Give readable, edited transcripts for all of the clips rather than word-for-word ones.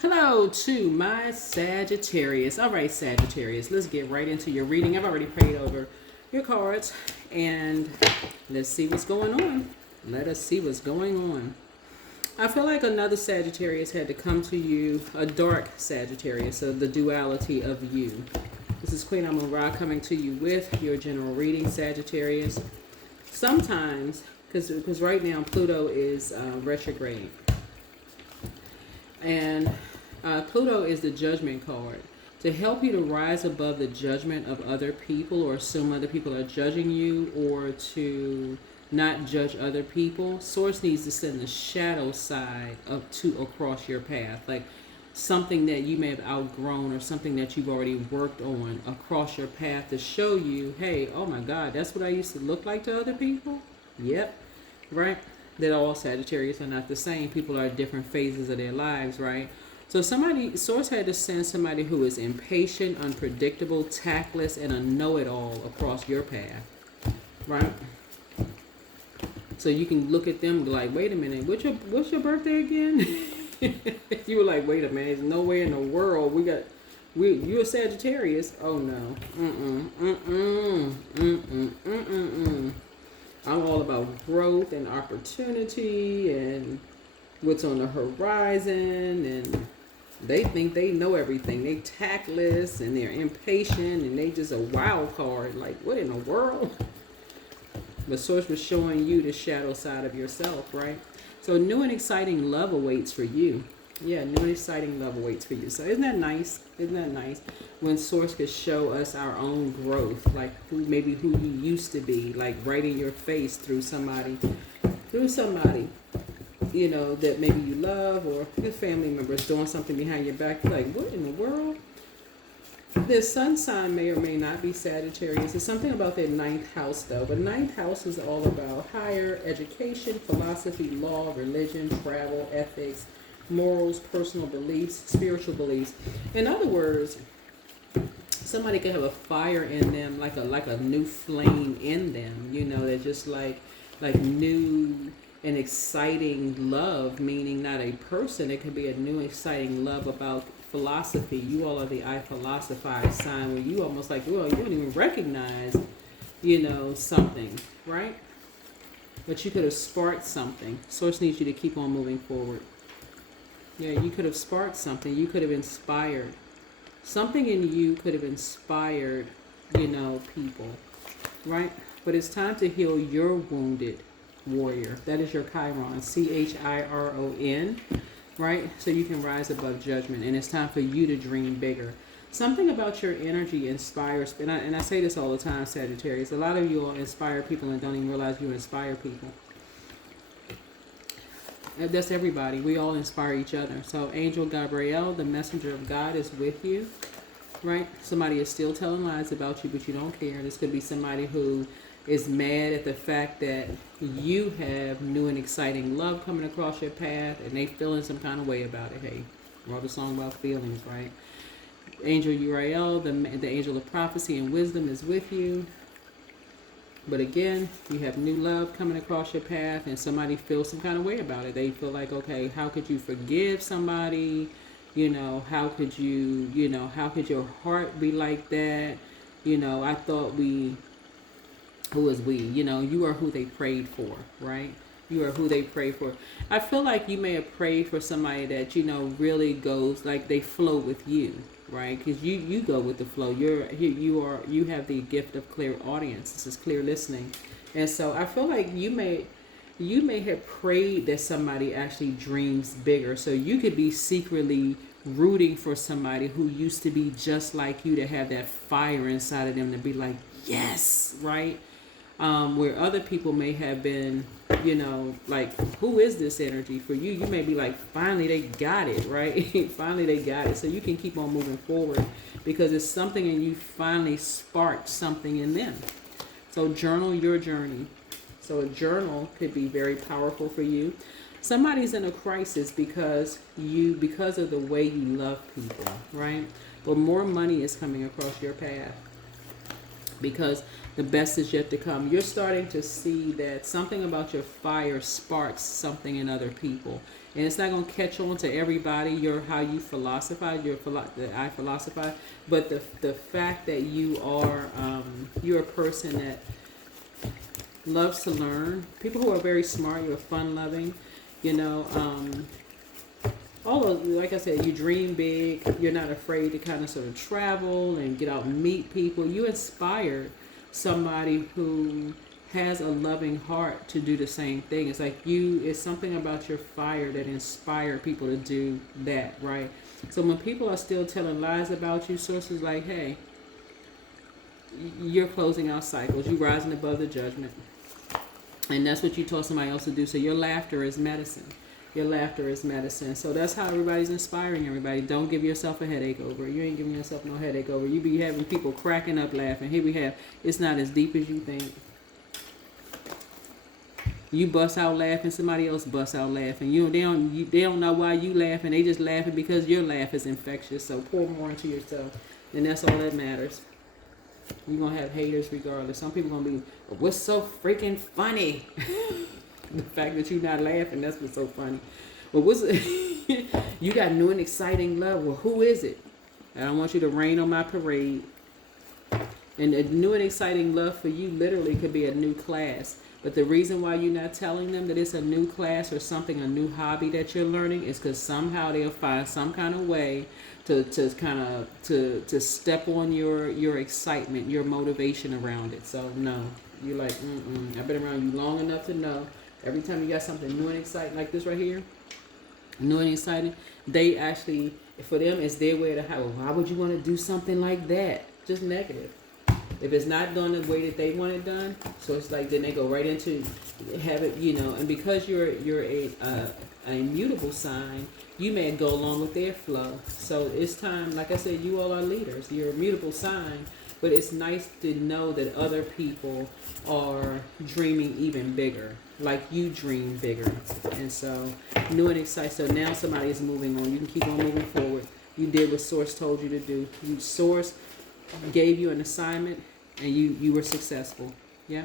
Hello to my Sagittarius. All right, Sagittarius, let's get right into your reading. I've already prayed over your cards, and let's see what's going on. Let us see what's going on. I feel like another Sagittarius had to come to you, a dark Sagittarius, so the duality of you. This is Queen Amun Ra coming to you with your general reading, Sagittarius. Sometimes, because right now Pluto is retrograde, and Pluto is the judgment card. To help you to rise above the judgment of other people or assume other people are judging you, or to not judge other people, Source needs to send the shadow side across your path. Like something that you may have outgrown or something that you've already worked on across your path to show you, hey, oh my God, that's what I used to look like to other people? Yep, right? That all Sagittarius are not the same. People are at different phases of their lives, right? So Source had to send somebody who is impatient, unpredictable, tactless, and a know-it-all across your path, right? So you can look at them and be like, wait a minute, what's your birthday again? You were like, wait a minute, there's nowhere in the world you're a Sagittarius. Oh no. I'm all about growth and opportunity and what's on the horizon, and they think they know everything. They tactless and they're impatient and they just a wild card. Like, what in the world? But Source was showing you the shadow side of yourself, right? So new and exciting love awaits for you. Yeah, new and exciting love awaits for you. So isn't that nice? Isn't that nice? When Source could show us our own growth, like who you used to be, like right in your face through somebody, you know, that maybe you love, or your family members doing something behind your back. You're like, what in the world? Their sun sign may or may not be Sagittarius. There's something about their ninth house, though. But ninth house is all about higher education, philosophy, law, religion, travel, ethics, morals, personal beliefs, spiritual beliefs. In other words, somebody could have a fire in them, like a new flame in them. You know, they're just like new and exciting love, meaning not a person. It could be a new exciting love about philosophy. You all are the I philosophize sign, where you almost like, well, you don't even recognize, you know, something, right? But you could have sparked something. Source needs you to keep on moving forward. Yeah, you could have sparked something. You could have inspired. Something in you could have inspired, you know, people, right? But it's time to heal your wounded warrior. That is your Chiron, Chiron, right? So you can rise above judgment, and it's time for you to dream bigger. Something about your energy inspires, and I say this all the time, Sagittarius. A lot of you all inspire people and don't even realize you inspire people. That's everybody. We all inspire each other. So Angel Gabriel, the messenger of God, is with you, right? Somebody is still telling lies about you, but you don't care. This could be somebody who is mad at the fact that you have new and exciting love coming across your path, and they feeling some kind of way about it. Hey, wrote a song about feelings, right? Angel Uriel, the angel of prophecy and wisdom, is with you. But again, you have new love coming across your path, and somebody feels some kind of way about it. They feel like, okay, how could you forgive somebody? You know, how could your heart be like that? You know, I thought who is we? You know, you are who they prayed for, right? You are who they prayed for. I feel like you may have prayed for somebody that, you know, really goes, like they flow with you, right? Because you go with the flow. You have the gift of clear audience. This is clear listening. And so I feel like you may have prayed that somebody actually dreams bigger. So you could be secretly rooting for somebody who used to be just like you, to have that fire inside of them to be like, yes, right? Where other people may have been, you know, like, who is this energy? For you, you may be like, finally they got it, right? Finally they got it. So you can keep on moving forward because it's something in you finally sparked something in them. So journal your journey. So a journal could be very powerful for you. Somebody's in a crisis because of the way you love people, right? But more money is coming across your path because the best is yet to come. You're starting to see that something about your fire sparks something in other people. And it's not going to catch on to everybody, how you philosophize, that I philosophize. But the fact that you're a person that loves to learn. People who are very smart, you're fun loving, you know, all of, like I said, you dream big. You're not afraid to kind of sort of travel and get out and meet people. You inspire somebody who has a loving heart to do the same thing. It's like it's something about your fire that inspire people to do that, right? So when people are still telling lies about you, sources like, hey, you're closing out cycles. You're rising above the judgment. And that's what you taught somebody else to do. So your laughter is medicine. Your laughter is medicine. So that's how everybody's inspiring everybody. Don't give yourself a headache over it. You ain't giving yourself no headache over it. You be having people cracking up laughing. Here we have, it's not as deep as you think. You bust out laughing, somebody else busts out laughing. They don't know why you laughing. They just laughing because your laugh is infectious. So pour more into yourself. And that's all that matters. You're going to have haters regardless. Some people going to be, what's so freaking funny? The fact that you're not laughing, that's what's so funny. Well, what's you got new and exciting love. Well, who is it? I don't want you to rain on my parade. And a new and exciting love for you literally could be a new class. But the reason why you're not telling them that it's a new class or something, a new hobby that you're learning, is because somehow they'll find some kind of way to step on your excitement, your motivation around it. So no, you're like, I've been around you long enough to know. Every time you got something new and exciting like this right here, new and exciting, they actually, for them, it's their way to how. Why would you want to do something like that? Just negative. If it's not done the way that they want it done, so it's like then they go right into have it, and because you're a immutable sign, you may go along with their flow. So it's time, like I said, you all are leaders. You're a mutable sign, but it's nice to know that other people are dreaming even bigger, like you dream bigger. And so new and exciting. So now somebody is moving on. You can keep on moving forward. You did what Source told you to do. Source gave you an assignment and you were successful. Yeah.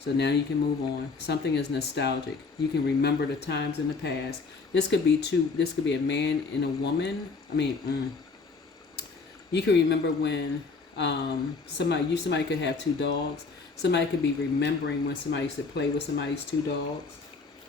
So now you can move on. Something is nostalgic. You can remember the times in the past. This could be a man and a woman. You can remember when somebody could have two dogs. Somebody could be remembering when somebody used to play with somebody's two dogs,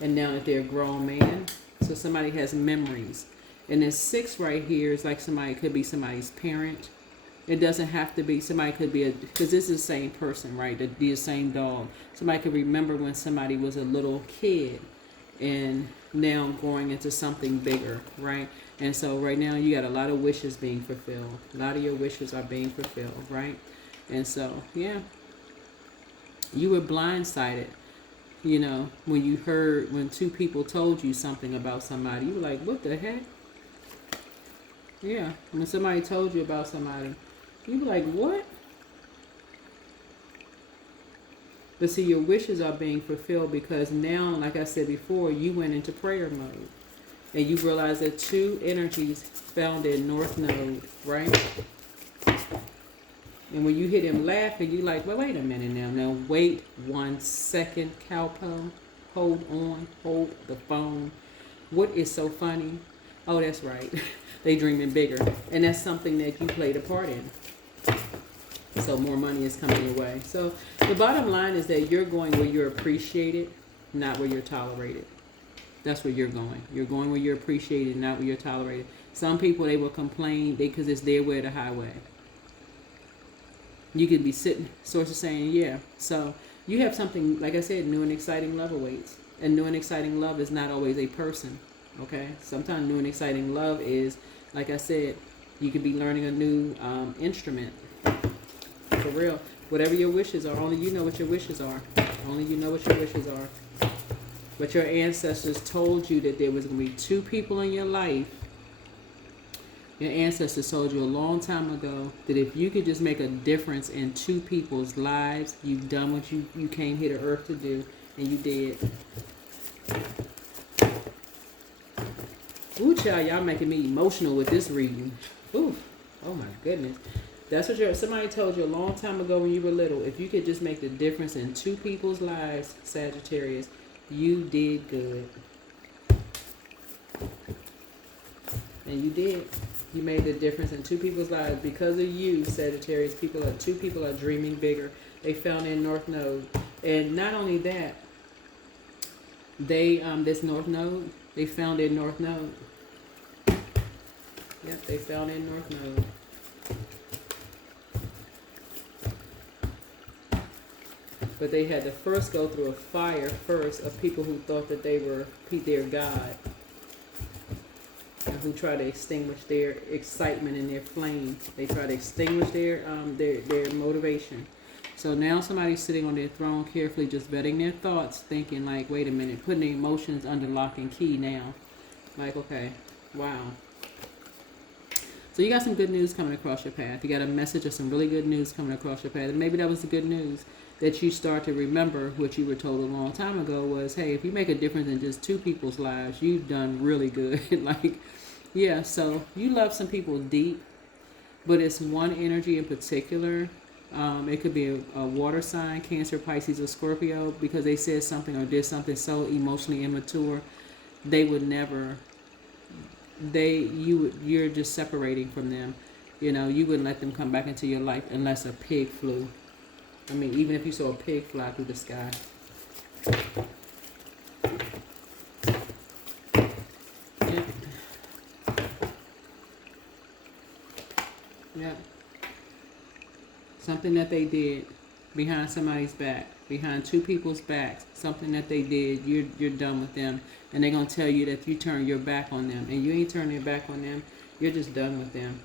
and now that they're a grown man. So somebody has memories. And then 6 right here is like could be somebody's parent. It doesn't have to be, somebody could be because this is the same person, right? The same dog. Somebody could remember when somebody was a little kid and now going into something bigger, right? And so right now you got a lot of wishes being fulfilled. A lot of your wishes are being fulfilled, right? And so, yeah. You were blindsided, when 2 people told you something about somebody. You were like, what the heck? Yeah, when somebody told you about somebody, you were like, what? But see, your wishes are being fulfilled because now, like I said before, you went into prayer mode. And you realize that 2 energies found in North Node, right? And when you hear them laughing, you like, well, wait a minute now. Now, wait 1 second, cowpo. Hold on. Hold the phone. What is so funny? Oh, that's right. They dreaming bigger. And that's something that you played a part in. So more money is coming your way. So the bottom line is that you're going where you're appreciated, not where you're tolerated. That's where you're going. You're going where you're appreciated, not where you're tolerated. Some people, they will complain because it's their way or the highway. You could be sitting, sources saying, yeah. So you have something, like I said, new and exciting love awaits. And new and exciting love is not always a person, okay? Sometimes new and exciting love is, like I said, you could be learning a new instrument. For real. Whatever your wishes are, only you know what your wishes are. Only you know what your wishes are. But your ancestors told you that there was going to be 2 people in your life. Your ancestors told you a long time ago that if you could just make a difference in 2 people's lives, you've done what you came here to earth to do, and you did. Ooh, child, y'all making me emotional with this reading. Ooh, oh my goodness. That's what somebody told you a long time ago when you were little. If you could just make the difference in 2 people's lives, Sagittarius, you did good. And you did. You made the difference in two people's lives. Because of you, Sagittarius, two people are dreaming bigger. They found in North Node. And not only that, they this North Node, they found in North Node. Yep, they found in North Node. But they had to first go through a fire first of people who thought that they were their God. And who try to extinguish their excitement and their flame. They try to extinguish their motivation. So now somebody's sitting on their throne carefully just vetting their thoughts, thinking like, wait a minute, putting their emotions under lock and key now. Like, okay, wow. So you got some good news coming across your path. You got a message of some really good news coming across your path. And maybe that was the good news that you start to remember what you were told a long time ago was, hey, if you make a difference in just two people's lives, you've done really good. Like, yeah, so you love some people deep, but it's one energy in particular. It could be a water sign, Cancer, Pisces, or Scorpio, because they said something or did something so emotionally immature, they would never, you're just separating from them. You know, you wouldn't let them come back into your life unless a pig flew. I mean, even if you saw a pig fly through the sky. Yeah. Yeah. Something that they did behind somebody's back, behind two people's backs, something that they did, you're done with them. And they're going to tell you that you turn your back on them. And you ain't turning your back on them. You're just done with them.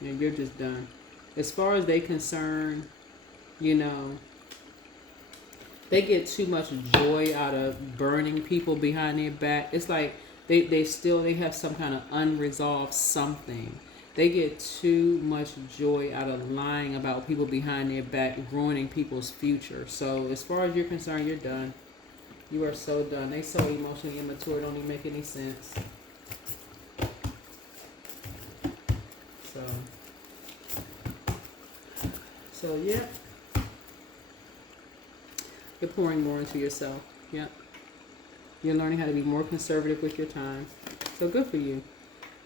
And you're just done. As far as they concerned, you know, they get too much joy out of burning people behind their back. It's like they have some kind of unresolved something. They get too much joy out of lying about people behind their back, ruining people's future. So as far as you're concerned, you're done. You are so done. They so emotionally immature, it don't even make any sense. So yeah. You're pouring more into yourself. Yep. You're learning how to be more conservative with your time. So good for you.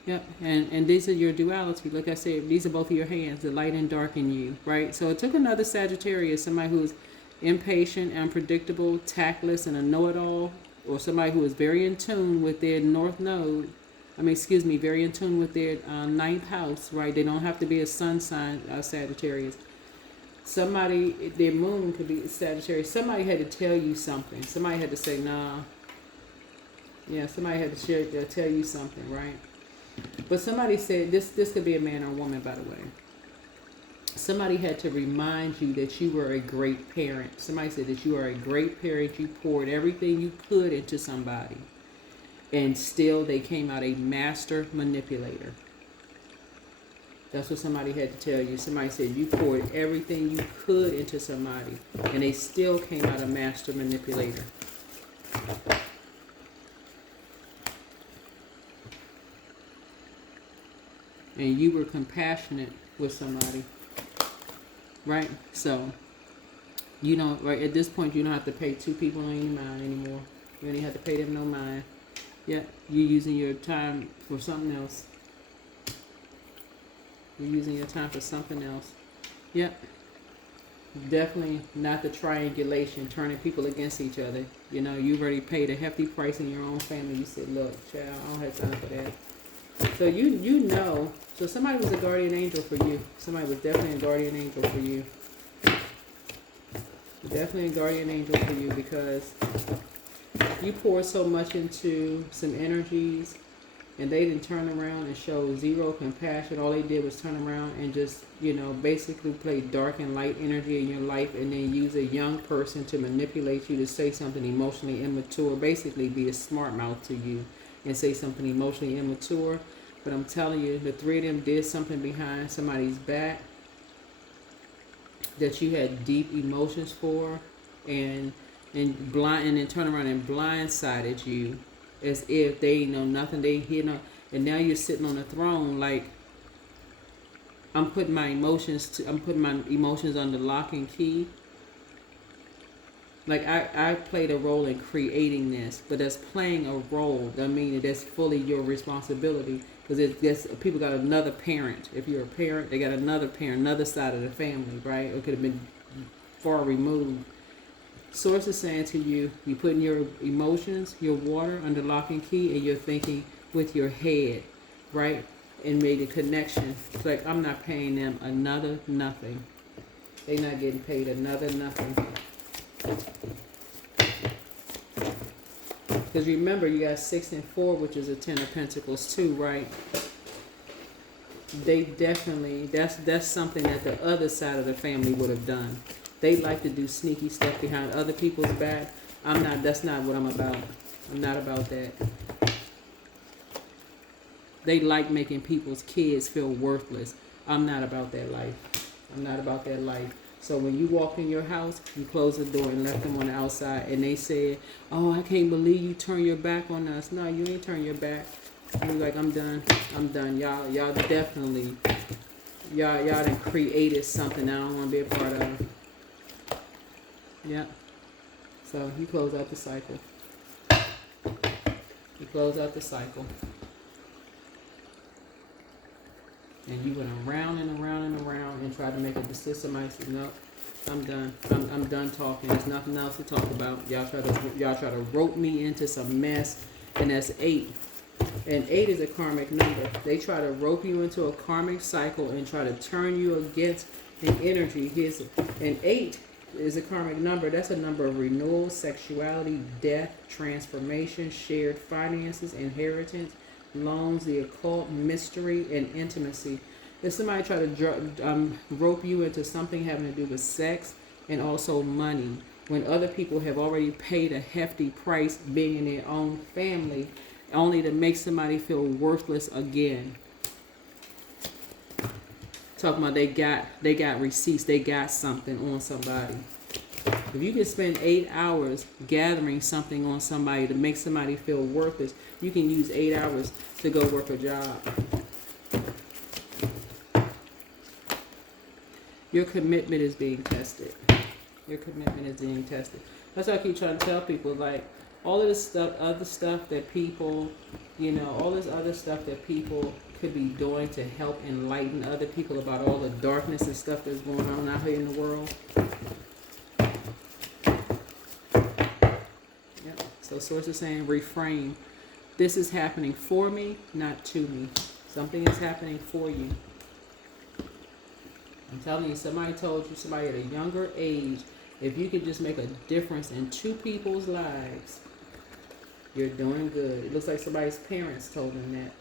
Yep. And these are your duality. Like I said, these are both of your hands, the light and dark in you, right? So it took another Sagittarius, somebody who's impatient, unpredictable, tactless, and a know-it-all, or somebody who is very in tune with their North Node. Very in tune with their ninth house, right? They don't have to be a sun sign, Sagittarius. Somebody, their moon could be Sagittarius. Somebody had to tell you something. Somebody had to say, nah. Yeah, somebody had to tell you something, right? But somebody said, this could be a man or a woman, by the way. Somebody had to remind you that you were a great parent. Somebody said that you are a great parent. You poured everything you could into somebody. And still they came out a master manipulator. That's what somebody had to tell you. Somebody said you poured everything you could into somebody, and they still came out a master manipulator. And you were compassionate with somebody, right? So, you don't, right, at this point, you don't have to pay two people any mind anymore. You don't even have to pay them no mind. Yeah, you're using your time for something else. You're using your time for something else. Yep. Definitely not the triangulation, turning people against each other. You know, you've already paid a hefty price in your own family. You said, look, child, I don't have time for that. So you know. So somebody was a guardian angel for you. Somebody was definitely a guardian angel for you. Definitely a guardian angel for you, because you poured so much into some energies, and they didn't turn around and show zero compassion. All they did was turn around and just, you know, basically play dark and light energy in your life, and then use a young person to manipulate you to say something emotionally immature, basically be a smart mouth to you and say something emotionally immature. But I'm telling you, the three of them did something behind somebody's back that you had deep emotions for, and then turn around and blindsided you as if they know nothing, they hear no, and now you're sitting on the throne like, I'm putting my emotions under lock and key. Like I played a role in creating this, but that's playing a role. I mean, that's fully your responsibility because it's people got another parent. If you're a parent, they got another parent, another side of the family, right? It could have been far removed. Source is saying to you, you putting your emotions, your water under lock and key, and you're thinking with your head, right? And made a connection. It's like, I'm not paying them another nothing. They're not getting paid another nothing. Because remember, you got 6 and 4, which is a 10 of Pentacles too, right? They definitely, that's something that the other side of the family would have done. They like to do sneaky stuff behind other people's back. That's not what I'm about. I'm not about that. They like making people's kids feel worthless. I'm not about that life. I'm not about that life. So when you walk in your house, you close the door and left them on the outside, and they said, "Oh, I can't believe you turned your back on us." No, you ain't turn your back. You're like, "I'm done. I'm done." Y'all definitely, y'all done created something I don't want to be a part of. Yep. So you close out the cycle. You close out the cycle. And you went around and around and around and tried to make a decision. Somebody said, "No, I'm done. I'm done talking. There's nothing else to talk about." Y'all try to rope me into some mess, and that's 8. And 8 is a karmic number. They try to rope you into a karmic cycle and try to turn you against an energy. And 8 is a karmic number. That's a number of renewal, sexuality, death, transformation, shared finances, inheritance, loans, the occult, mystery, and intimacy. If somebody try to rope you into something having to do with sex and also money, when other people have already paid a hefty price being in their own family, only to make somebody feel worthless again. Talking about they got receipts, they got something on somebody. If you can spend 8 hours gathering something on somebody to make somebody feel worthless, you can use 8 hours to go work a job. Your commitment is being tested. Your commitment is being tested. That's why I keep trying to tell people, like, all of this stuff, other stuff that people, all this other stuff that people could be doing to help enlighten other people about all the darkness and stuff that's going on out here in the world. Yep. So source is saying, reframe. This is happening for me, not to me. Something is happening for you. I'm telling you, somebody told you, somebody at a younger age, if you could just make a difference in 2 people's lives, you're doing good. It looks like somebody's parents told them that.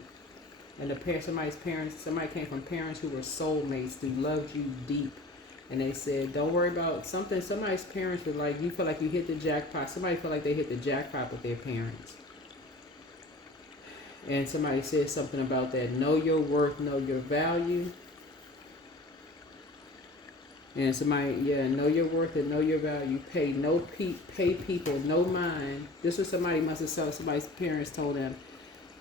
And somebody came from parents who were soulmates, who loved you deep. And they said, don't worry about something. Somebody's parents were like, you feel like you hit the jackpot. Somebody felt like they hit the jackpot with their parents. And somebody said something about that. Know your worth, know your value. And somebody, know your worth and know your value. Pay people no mind. This was somebody must have said, somebody's parents told them,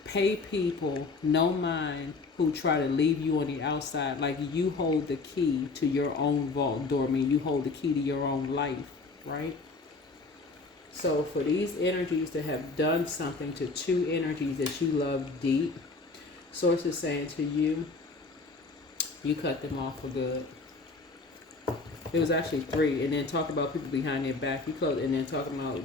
pay people no mind who try to leave you on the outside. Like you hold the key to your own vault door. I mean, you hold the key to your own life, right? So for these energies to have done something to 2 energies that you love deep, Source is saying to you, you cut them off for good. It was actually 3, and then talk about people behind their back. You close, and then talking about,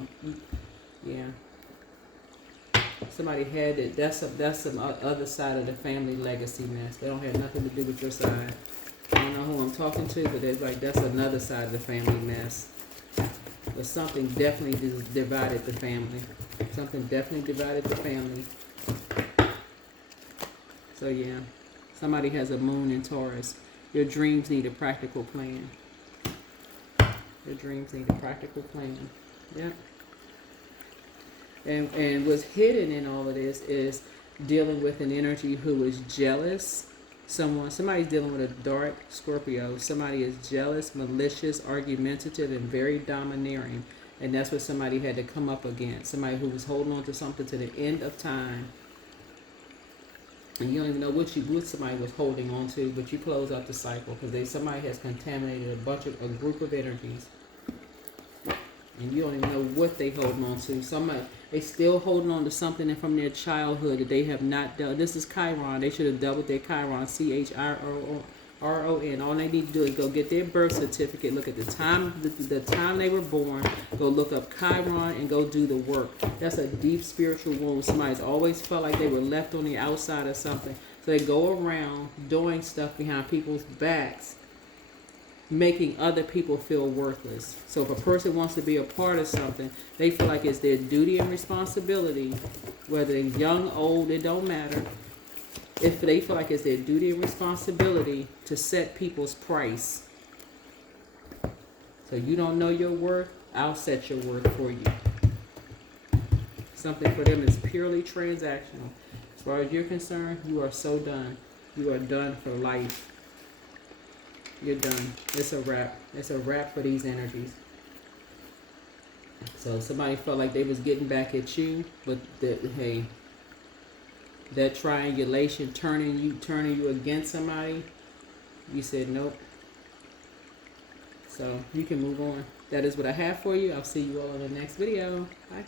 somebody had it. That's some other side of the family legacy mess. They don't have nothing to do with your side. I don't know who I'm talking to, but it's like that's another side of the family mess. But something definitely divided the family. Something definitely divided the family. So yeah, somebody has a moon in Taurus. Your dreams need a practical plan. Your dreams need a practical plan. Yep. And what's hidden in all of this is dealing with an energy who is jealous. Somebody's dealing with a dark Scorpio. Somebody is jealous, malicious, argumentative, and very domineering. And that's what somebody had to come up against. Somebody who was holding on to something to the end of time. And you don't even know what somebody was holding on to, but you close out the cycle because somebody has contaminated a group of energies. And you don't even know what they holding on to. Somebody, they still holding on to something from their childhood that they have not done. This is Chiron. They should have doubled their Chiron. Chiron. All they need to do is go get their birth certificate, look at the time, the time they were born, go look up Chiron and go do the work. That's a deep spiritual wound. Somebody's always felt like they were left on the outside of something. So they go around doing stuff behind people's backs, making other people feel worthless. So if a person wants to be a part of something, they feel like it's their duty and responsibility, whether they're young, old, it don't matter. If they feel like it's their duty and responsibility to set people's price. So you don't know your worth, I'll set your worth for you. Something for them is purely transactional. As far as you're concerned, you are so done. You are done for life. You're done. It's a wrap. It's a wrap for these energies. So somebody felt like they was getting back at you, but hey, that triangulation turning you against somebody, you said nope. So you can move on. That is what I have for you. I'll see you all in the next video. Bye.